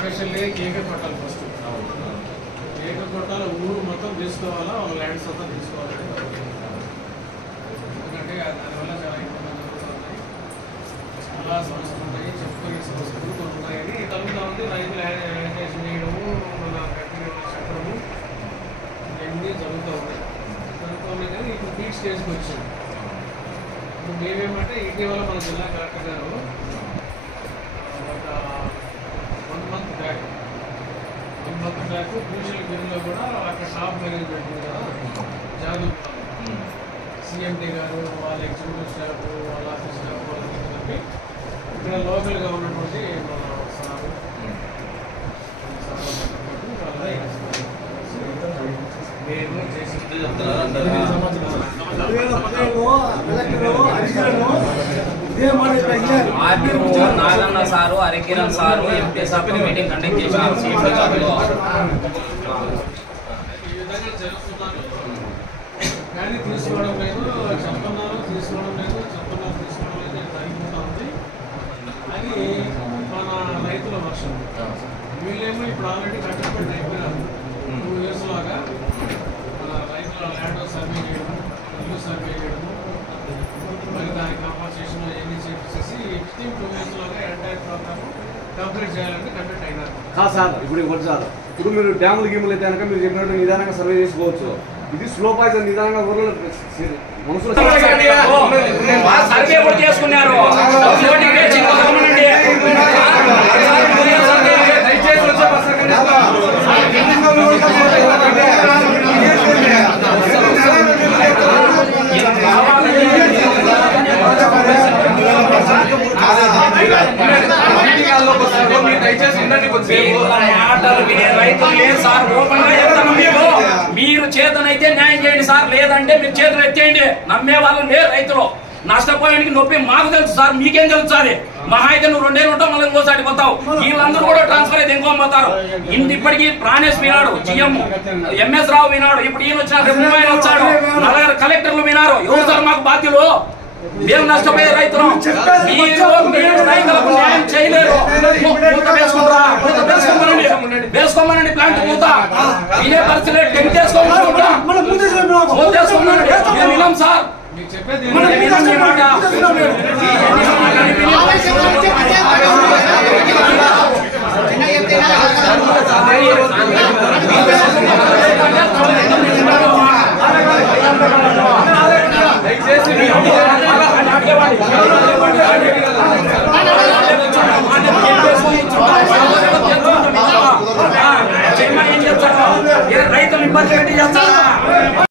Especially కేక కొట్టాలి first. కేక కొట్టాలి ఊరు మొత్తం తీసుకోవాలా, వాళ్ళ ల్యాండ్స్ మొత్తం తీసుకోవాలని. ఎందుకంటే దానివల్ల చాలా ఇబ్బందులు జరుగుతున్నాయి, చాలా సమస్యలు ఉంటాయి, చెప్పుకునే సమస్యలు కొన్ని ఉన్నాయని కలుగుతూ ఉంది. రైతులు యాజిటేషన్ చేయడము, మన గట్టిగా చెప్పడము ఇవన్నీ జరుగుతూ ఉన్నాయి కానీ ఇప్పుడు పీక్ స్టేజ్కి వచ్చింది. ఇప్పుడు మేమేమంటే ఇటీవల మన జిల్లా కలెక్టర్ గారు ఒక 1 month బ్యాక్ ఫ్యూచర్ గిరిలో కూడా అక్కడ షాప్ మేనేజ్మెంట్ ఉంది కదా, జాదు సిఎండి గారు, వాళ్ళ ఎగ్జిక్యూటివ్ స్టాఫ్, వాళ్ళ ఆఫీస్ స్టాఫ్ వాళ్ళకి కలిపి ఇక్కడ లోకల్గా ఉన్నటువంటి మన సారు నేను చేసి Naganna sir, Harikiran sir, MP సభ్యులు మీటింగ్ కండక్ట్ చేసినారు. ఈ విధంగా జరుగుతున్నారు కానీ తీసుకోవడం లేదు, చెప్తున్నారు తీసుకోవడం లేదు, చెప్తున్నారు తీసుకోవడం లేదు, జరిగిపోతూ ఉంది. అది మన రైతుల వర్షం. వీళ్ళేమో ఇప్పుడు ఆల్రెడీ కట్టబడి అయిపోయినారు. 2 years లాగా మన రైతుల ల్యాండ్ సర్వే చేయడము, ఇల్లు సర్వే చేయడము, మరి దాని కాంపన్సేషన్ ఎన్ని చేసి 2 years లాగా ఎంటైర్ ప్రోగ్రామ్ కంప్లీట్ చేయాలంటే కంప్లీట్ అయినారు. సార్ ఇప్పుడు ఇంకోటి సార్, ఇప్పుడు మీరు డ్యాములు గేములు అయితే కనుక మీరు చెప్పినట్టు నిదానంగా సర్వే చేసుకోవచ్చు. ఇది స్లో పాయిజన్ నిదానంగా ఊర్లో మనుషులు సర్వే కూడా చేసుకున్నారు. మీరు చేతనైతే న్యాయం చేయండి సార్, లేదంటే మీరు చేతులు ఎత్తేయండి. నమ్మే వాళ్ళు లేరు రైతులు. నష్టపోయానికి నొప్పి మాకు తెలుసు సార్, మీకేం తెలుస్తుంది? మహా అయితే నువ్వు 2 ఏళ్ళు ఉంటావు, మళ్ళీ ఇంకోసారి పోతావు. వీళ్ళందరూ కూడా ట్రాన్స్ఫర్ అయితే ఇంకో పోతారు. ఇప్పటికీ ప్రాణేష్ వినాడు, జిఎం ఎంఎస్ రావు వినాడు, ఇప్పుడు ఈయన వచ్చిన వచ్చాడు, 4 కలెక్టర్లు వినారు. ఎవరు సార్ మాకు బాధ్యులు? మేము నష్టపోయే రైతులు. మీరు రైతులకు న్యాయం చేయలేరు. వేసుకోమనండి ప్లాంట్ మూత. ఇదే పరిస్థితి టెంట్ వేసుకోమని విన్నాం సార్. రైతులు ఇబ్బంది పెట్టి చేస్తారా?